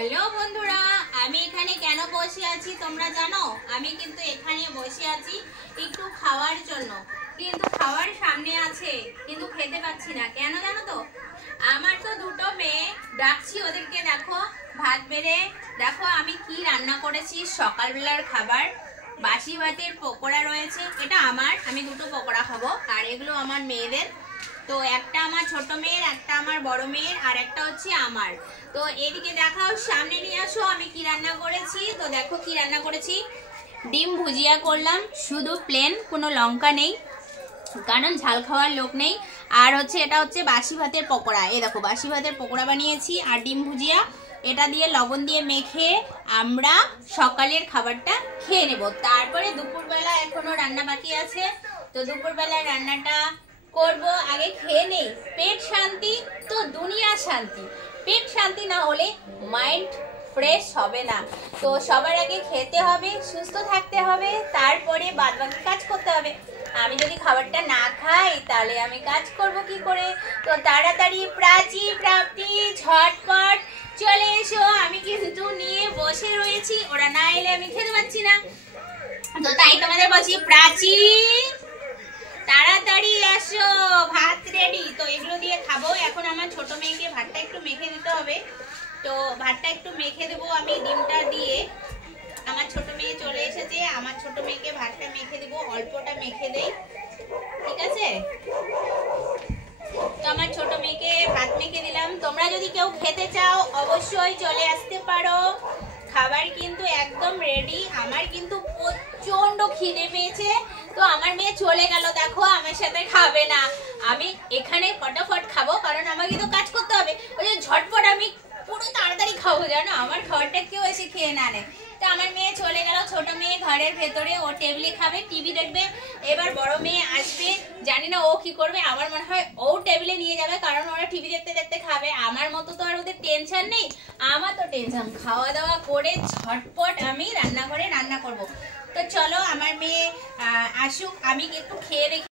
Hello বন্ধুরা, আমি এখানে কেন বসে আছি তোমরা জানো? আমি কিন্তু এখানে বসে আছি একটু খাওয়ার জন্য, কিন্তু খাওয়ার সামনে আছে কিন্তু খেতে পাচ্ছি না। কেন জানো তো? আমার তো দুটো মেয়ে, ডাকছি ওদেরকে। দেখো ভাত বেড়ে, দেখো আমি কি রান্না করেছি। সকালবেলার খাবার বাসি ভাতের পকোড়া রয়েছে, এটা আমার, আমি দুটো পকোড়া খাবো, আর এগুলো আমার মেয়েদের। তো একটা আমার ছোট মেয়ের, একটা আমার বড় মেয়ের, আর একটা হচ্ছে আমার। তো এদিকে দেখাও, সামনে নিয়ে আসো আমি কি রান্না করেছি। তো দেখো কি রান্না করেছি। ডিম ভুজিয়া করলাম, শুধু প্লেন, কোনো লঙ্কা নেই, কারণ ঝাল খাওয়ার লোক নেই। আর হচ্ছে এটা হচ্ছে বাসি ভাতের পকোড়া। এই দেখো বাসি ভাতের পকোড়া বানিয়েছি আর ডিম ভুজিয়া। এটা দিয়ে লবণ দিয়ে মেখে আমরা সকালের খাবারটা খেয়ে নেব। তারপরে দুপুরবেলা এখনো রান্না বাকি আছে, তো দুপুরবেলার রান্নাটা করব। আগে খেয়ে নেই, পেট শান্তি তো দুনিয়া শান্তি। পেট শান্তি না হলে মাইন্ড ফ্রেশ হবে না। তো সবার আগে খেতে হবে, সুস্থ থাকতে হবে, তারপরে বাদবাকি কাজ করতে হবে। আমি যদি খাবারটা না খাই তাহলে আমি কাজ করব কি করে? তো তাড়াতাড়ি প্রাচী, প্রাপ্তি, ঝটপট চলে এসো। আমি কিন্তু নিয়ে বসে রয়েছি, ওরা না এলে আমি খেতে পাচ্ছি না। তো তাই তোমাদের বলছি, প্রাচী তাড়াতাড়ি আসো, ভাত রেডি। তো এগুলো দিয়ে খাবো। এখন আমার ছোট মেয়েকে ভাতটা একটু মেখে দিতে হবে, তো ভাতটা একটু মেখে দেবো আমি ডিমটা দিয়ে। আমার ছোট মেয়ে চলে এসেছে, আমার ছোট মেয়েকে ভাতটা মেখে দেবো, অল্পটা মেখে দেই, ঠিক আছে? তো আমার ছোট মেয়েকে ভাত মেখে দিলাম। তোমরা যদি কেউ খেতে চাও অবশ্যই চলে আসতে পারো, খাবার কিন্তু একদম রেডি। আমার কিন্তু প্রচন্ড খিদে পেয়েছে, তো আমার মেয়ে চলে গেল, দেখো আমার সাথে খাবে না। আমি এখানে ফটাফট খাবো, কারণ আমাকে তো কাজ করতে হবে। ওই যে ঝটপট আমি পুরো তাড়াতাড়ি খাবো, জানো, আমার খাবারটা কেউ এসে খেয়ে না নেয়। তো আমার মেয়ে চলে গেল, ছোট মেয়ে ঘরের ভেতরে, ও টেবিলে খাবে, টিভি দেখবে। এবার বড় মেয়ে আসবে, জানি না ও কি করবে। আমার মনে হয় ও টেবিলে নিয়ে যাবে, কারণ ওরা টিভি দেখতে দেখতে খাবে। আমার মতো তো আর ওদের টেনশন নেই, আমার তো টেনশন। খাওয়া দাওয়া করে ঝটপট আমি রান্নাঘরে রান্না করব। তো চলো আমার মেয়ে আসুক, আমি একটু খেয়ে রেখে